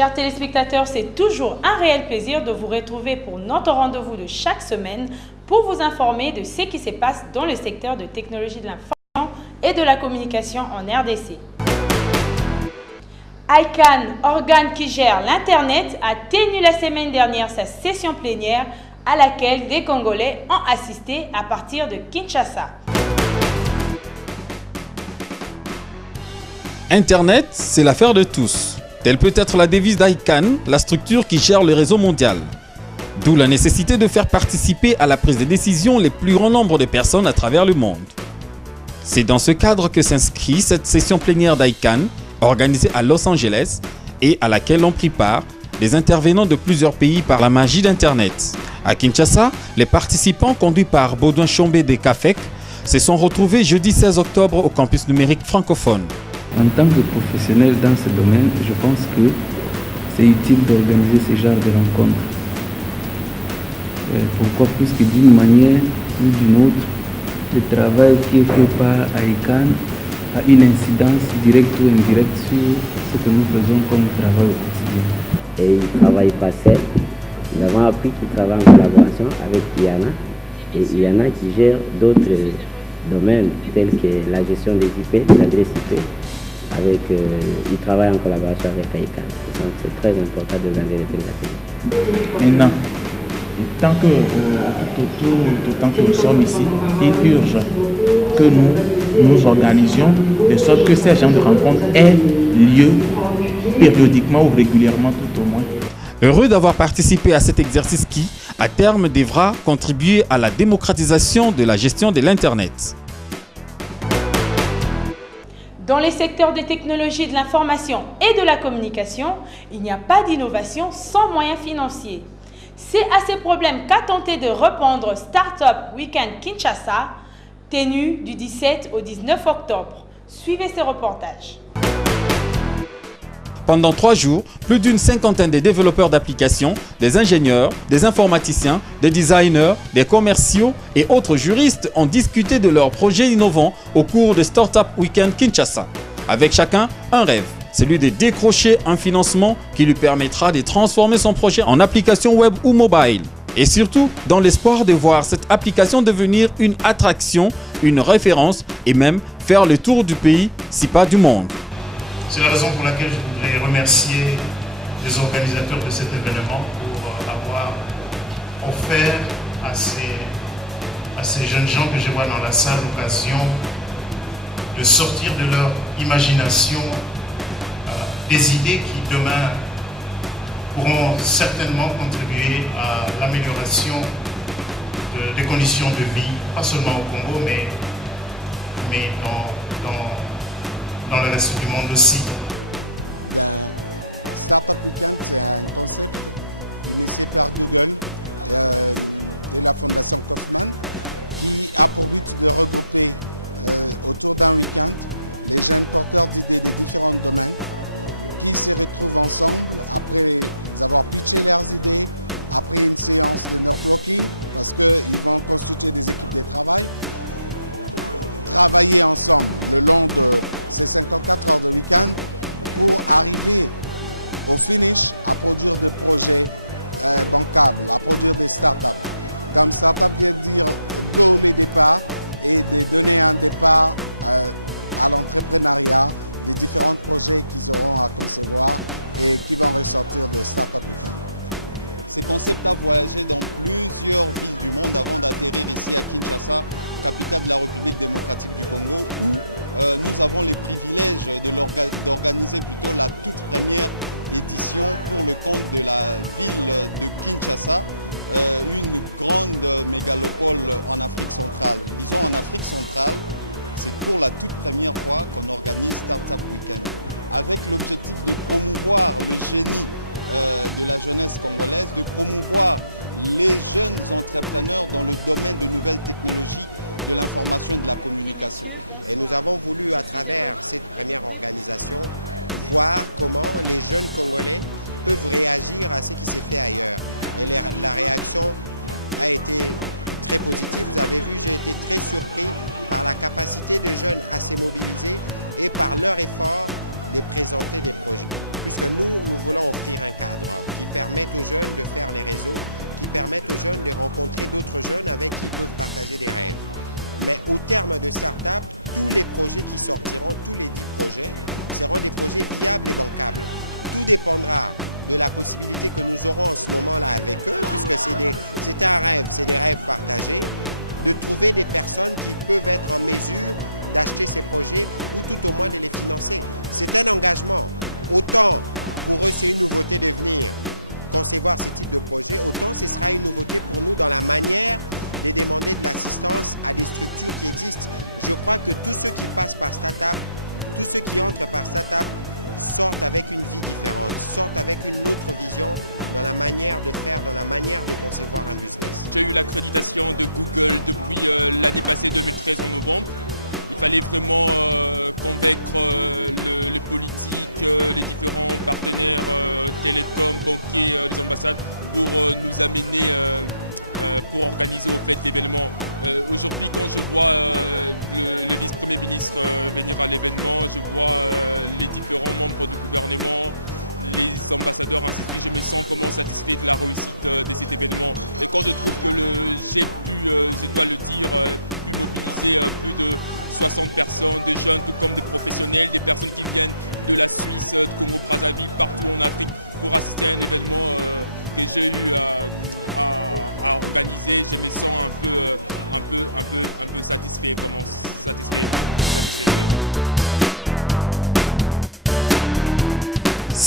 Chers téléspectateurs, c'est toujours un réel plaisir de vous retrouver pour notre rendez-vous de chaque semaine pour vous informer de ce qui se passe dans le secteur de technologie de l'information et de la communication en RDC. ICANN, organe qui gère l'Internet, a tenu la semaine dernière sa session plénière à laquelle des Congolais ont assisté à partir de Kinshasa. Internet, c'est l'affaire de tous. Telle peut être la devise d'ICANN, la structure qui gère le réseau mondial. D'où la nécessité de faire participer à la prise de décision les plus grand nombre de personnes à travers le monde. C'est dans ce cadre que s'inscrit cette session plénière d'ICANN, organisée à Los Angeles et à laquelle ont pris part des intervenants de plusieurs pays par la magie d'Internet. À Kinshasa, les participants conduits par Baudouin Chombé des CAFEC se sont retrouvés jeudi 16 octobre au campus numérique francophone. En tant que professionnel dans ce domaine, je pense que c'est utile d'organiser ce genre de rencontres. Pourquoi plus que d'une manière ou d'une autre, le travail qui est fait par ICANN a une incidence directe ou indirecte sur ce que nous faisons comme travail au quotidien. Et ils ne travaillent pas seuls. Nous avons appris qu'ils travaillent en collaboration avec IANA et IANA qui gère d'autres domaines tels que la gestion des IP, des adresses IP. Ils travaillent en collaboration avec ICANN. Donc c'est très important de garder les ateliers. Maintenant, tant que nous sommes ici, il urge que nous organisions de sorte que ces genres de rencontres aient lieu périodiquement ou régulièrement tout au moins. Heureux d'avoir participé à cet exercice qui, à terme, devra contribuer à la démocratisation de la gestion de l'Internet. Dans les secteurs des technologies de l'information et de la communication, il n'y a pas d'innovation sans moyens financiers. C'est à ces problèmes qu'a tenté de répondre Startup Weekend Kinshasa, tenu du 17 au 19 octobre. Suivez ce reportage. Pendant 3 jours, plus d'une cinquantaine de développeurs d'applications, des ingénieurs, des informaticiens, des designers, des commerciaux et autres juristes ont discuté de leurs projets innovants au cours de Startup Weekend Kinshasa. Avec chacun un rêve, celui de décrocher un financement qui lui permettra de transformer son projet en application web ou mobile. Et surtout, dans l'espoir de voir cette application devenir une attraction, une référence et même faire le tour du pays, si pas du monde. C'est la raison pour laquelle je voudrais remercier les organisateurs de cet événement pour avoir offert à ces jeunes gens que je vois dans la salle l'occasion de sortir de leur imagination des idées qui demain pourront certainement contribuer à l'amélioration des conditions de vie, pas seulement au Congo, mais dans le reste du monde aussi. Bonsoir, je suis heureuse de vous retrouver pour cette...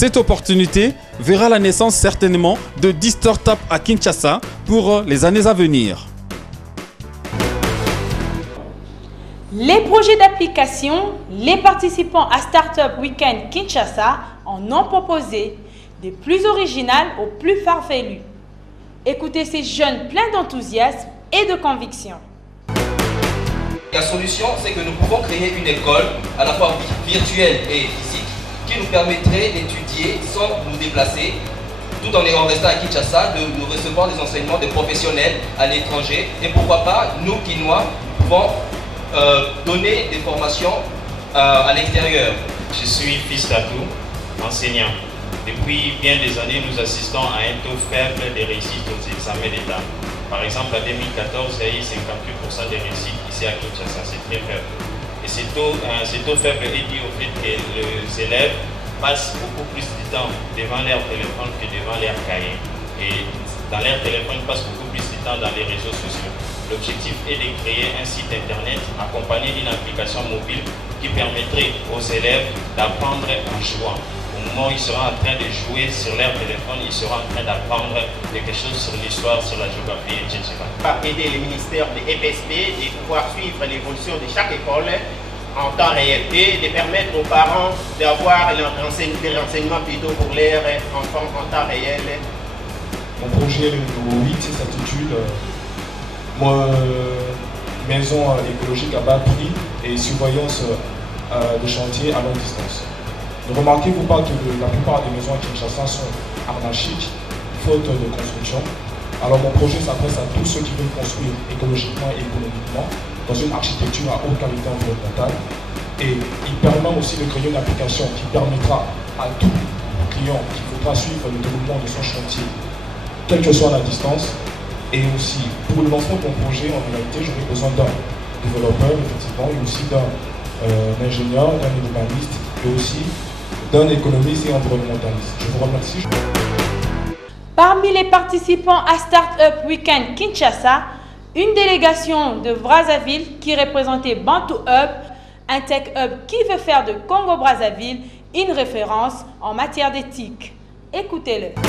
Cette opportunité verra la naissance certainement de 10 startups à Kinshasa pour les années à venir. Les projets d'application, les participants à Startup Weekend Kinshasa en ont proposé, des plus originales aux plus farfelues. Écoutez ces jeunes pleins d'enthousiasme et de conviction. La solution, c'est que nous pouvons créer une école à la fois virtuelle et physique qui nous permettrait d'étudier sans nous déplacer, tout en restant à Kinshasa, de recevoir des enseignements des professionnels à l'étranger. Et pourquoi pas, nous, Kinois, pouvons donner des formations à l'extérieur. Je suis fils d'Atou, enseignant. Depuis bien des années, nous assistons à un taux faible de réussite aux examens d'État. Par exemple, en 2014, il y a eu 58% de réussite ici à Kinshasa, c'est très faible. Et ce taux faible est dû au fait que les élèves passent beaucoup plus de temps devant leur téléphone que devant leur cahier. Et dans leur téléphone, ils passent beaucoup plus de temps dans les réseaux sociaux. L'objectif est de créer un site internet accompagné d'une application mobile qui permettrait aux élèves d'apprendre en jouant. Au moment où ils seront en train de jouer sur leur téléphone, ils seront en train d'apprendre quelque chose sur l'histoire, sur la géographie, etc. Par aider le ministère de EPSP de pouvoir suivre l'évolution de chaque école en temps réel et de permettre aux parents d'avoir des renseignements plutôt pour leurs enfants en temps réel. Mon projet numéro 8 s'intitule maison écologique à bas prix et surveillance de chantier à longue distance. Ne remarquez-vous pas que la plupart des maisons à Kinshasa sont anarchiques, faute de construction. Alors mon projet s'adresse à tous ceux qui veulent construire écologiquement et économiquement dans une architecture à haute qualité environnementale. Et il permet aussi de créer une application qui permettra à tout client qui voudra suivre le développement de son chantier, quelle que soit la distance. Et aussi, pour le lancement de mon projet, en réalité, j'aurai besoin d'un développeur, effectivement, et aussi d'un ingénieur, d'un urbaniste, et aussi d'un économiste et environnementaliste. Je vous remercie. Parmi les participants à Startup Weekend Kinshasa, une délégation de Brazzaville qui représentait Bantu Hub, un tech hub qui veut faire de Congo-Brazzaville une référence en matière d'éthique. Écoutez-le.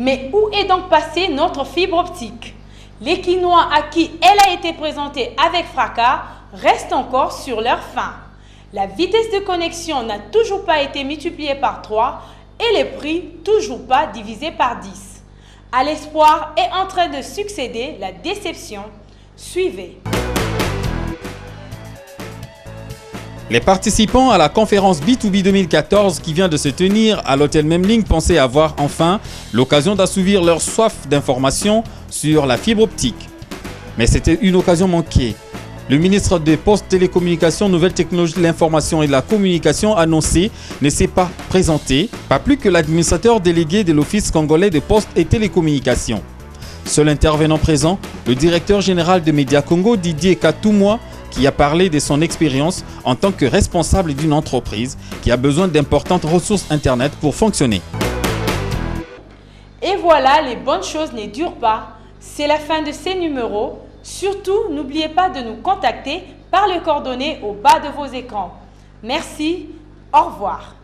Mais où est donc passée notre fibre optique? Les Quinois à qui elle a été présentée avec fracas restent encore sur leur faim. La vitesse de connexion n'a toujours pas été multipliée par 3 et les prix toujours pas divisés par 10. À l'espoir est en train de succéder la déception. Suivez. Les participants à la conférence B2B 2014 qui vient de se tenir à l'hôtel Memling pensaient avoir enfin l'occasion d'assouvir leur soif d'information sur la fibre optique. Mais c'était une occasion manquée. Le ministre des Postes, Télécommunications, Nouvelles Technologies de l'Information et de la Communication annoncé ne s'est pas présenté, pas plus que l'administrateur délégué de l'Office congolais des Postes et Télécommunications. Seul intervenant présent, le directeur général de Média Congo, Didier Katoumoua, qui a parlé de son expérience en tant que responsable d'une entreprise qui a besoin d'importantes ressources Internet pour fonctionner. Et voilà, les bonnes choses ne durent pas. C'est la fin de ces numéros. Surtout, n'oubliez pas de nous contacter par les coordonnées au bas de vos écrans. Merci, au revoir.